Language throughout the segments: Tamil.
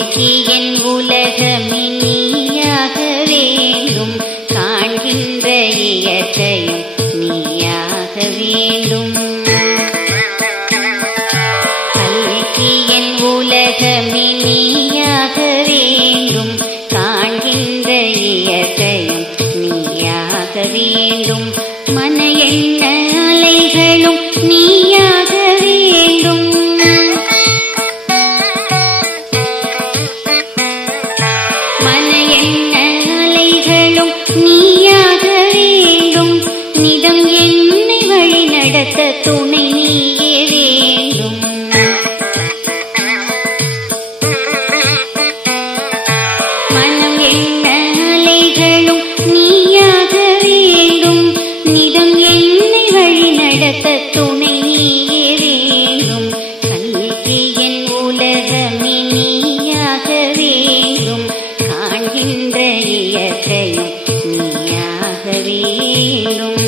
கல்கியன் உலகமே நீயாக வேண்டும், காண்கின்ற இயற்கையும் நீயாக வேண்டும். கல்கியன் உலகமே நீயாக வேண்டும், காண்கின்ற இயற்கையும் நீயாக வேண்டும். மன எண்ண அலைகளும் நீயாக வேண்டும். மன எண்ண அலைகளும் நீயாக வேண்டும். நிதம் என்னை வழி நடத்த துணை நீயே வேண்டும். மனம் எண்ண அலைகளும் நீயாக வேண்டும். நிதம் என்னை வழி நடத்த துணை நீயே வேண்டும். கல்கியன் உலகமே நீயாக வேண்டும், காண்கின்ற இயற்கையும் நீயாக வேண்டும்.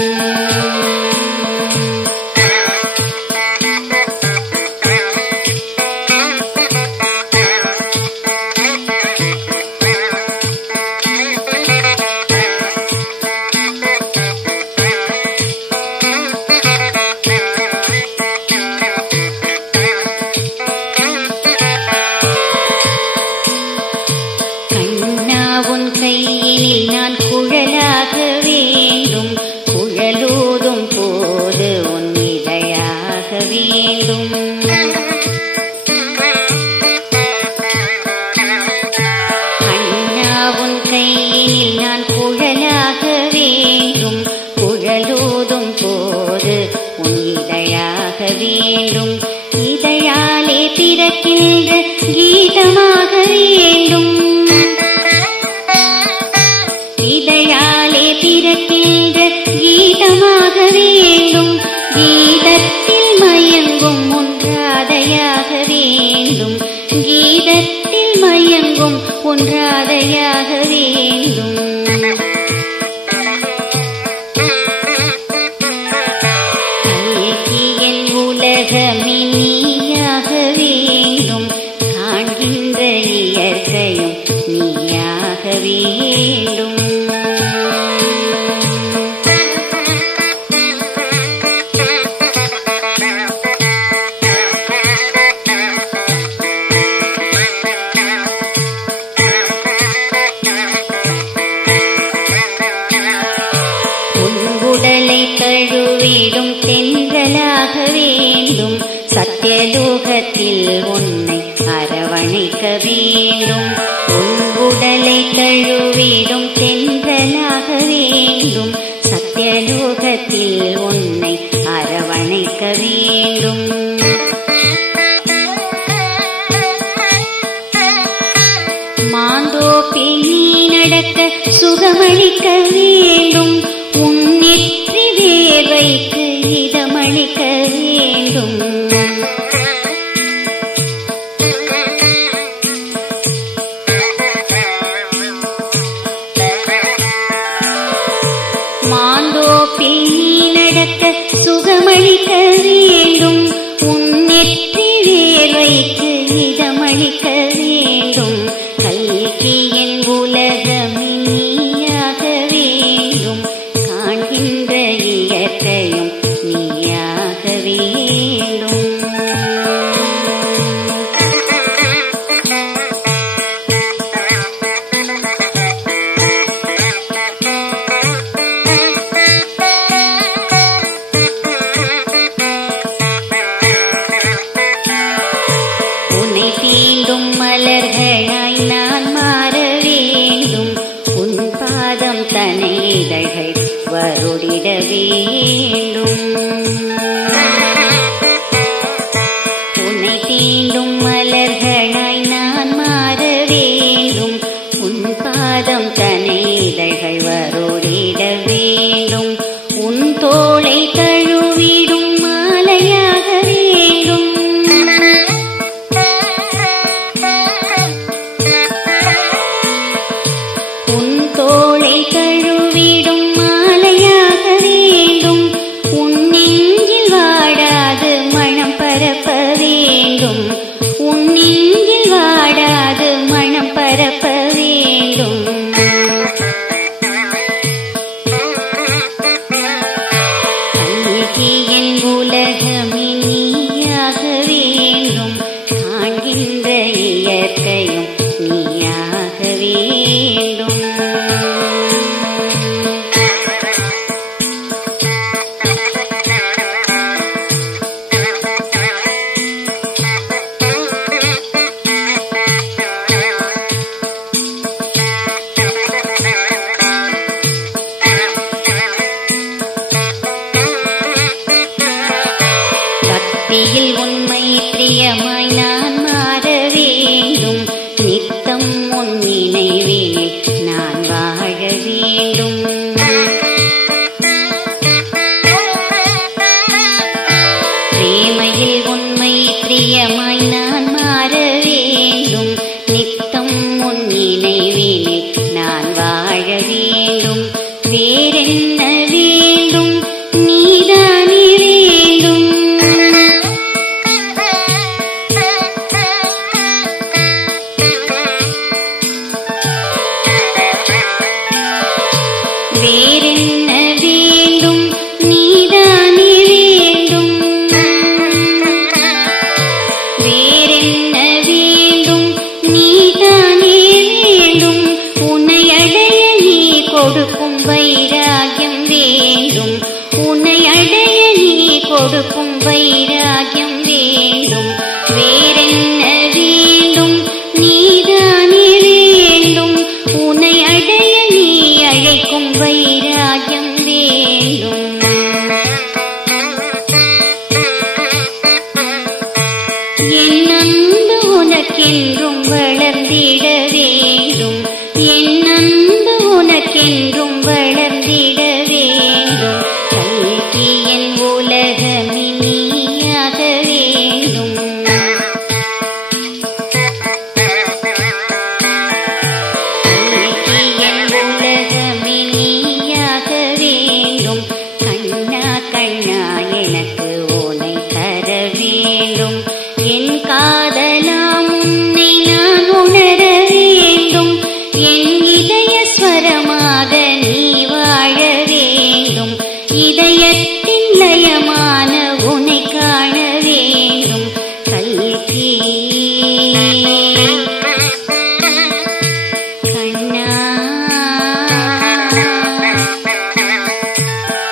உன் கையில் நான் குழலாக வேண்டும், குழலூதும் போது உன் இதழாக வேண்டும். அண்ணா உன் கையில் நான் குழலாக வேண்டும், குழலூதும் போது உன் இதழாக வேண்டும். இதழாலே பிறக்கின்ற கீதமாக வேண்டும். இதழாலே பிறக்கின்ற கீதமாக வேண்டும். கீதத்தில் மயங்கும் ஒன்றாதையாக வேண்டும். கீதத்தில் மயங்கும் ஒன்றாதையாக வேண்டும். கல்கியன் உலகமே நீயாக வேண்டும், காண்கின்ற இயற்கையும் நீயாக வேண்டும். உடலை தழுவிடும் தென்றலாக வேண்டும். சத்தியலோகத்தில் உன்னை அரவணைக்க வேண்டும். உடலை தழுவிடும் தென்றலாக வேண்டும். சத்தியலோகத்தில் உன்னை அரவணைக்க வேண்டும். மாந்தோப்பில் நீ நடக்க சுகமளிக்க வேண்டும். உன்னெற்றி வேர்வைக்கு இதமளிக்க வேண்டும். மாந்தோப்பில் நீ நடக்க சுகமளிக்க வேண்டும். உன்னெற்றி வேர்வைக்கு இதமளிக்க வேண்டும். கல்கியன் உலகமே நீயாக வேண்டும், காண்கின்ற இயற்கையும் நீயாக வேண்டும். உன்னை தீண்டும் மலர்களாய் நான் மாற வேண்டும். உன் பாதம் தனை இதழ்கள் வருடிட வேண்டும். உன்னை தீண்டும் மலர்களாய் நான் மாற வேண்டும். உன் பாதம் தனை இதழ்கள் வருடிட வேண்டும். உன் தோளை தழுவிடும் மாலையாக வேண்டும். வேறென்ன வேண்டும் நீதானே வேண்டும், வேறென்ன வேண்டும் நீதானே வேண்டும், உன்னை அடைய நீ கொடுக்கும் வைராகியம் வேண்டும், உன்னை அடைய நீ கொடுக்கும் வைராகியம் வேண்டும். வேறென்ன வேண்டும் நீதானே வேண்டும், உன்னை அடைய நீ அழைக்கும் வைராகியம் வேண்டும். என் அன்பு உனக்கென்றும் வளர்ந்திட வேண்டும், என் அன்பு உனக்கென்றும் வளர்ந்திட வேண்டும். கல்கி என் உலகமே நீயாக வேண்டும், கல்கி என் உலகமே நீயாக வேண்டும். கண்ணா கண்ணா எனக்கு உன்னை தர வேண்டும், என் காதலாம் உன்னை நான் உணர வேண்டும், என் இதய ஸ்வரமாக நீ வாழ வேண்டும், இதயத்தின் லயமான உன்னை காண வேண்டும். கல்கி கண்ணா,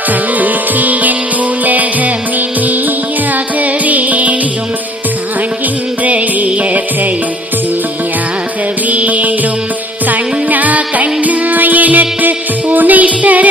கல்கி என் உலகமே நீயாக வேண்டும், காண்கின்ற இயற்கையும் நீயாக வேண்டும். கண்ணா கண்ணா எனக்கு உன்னை தர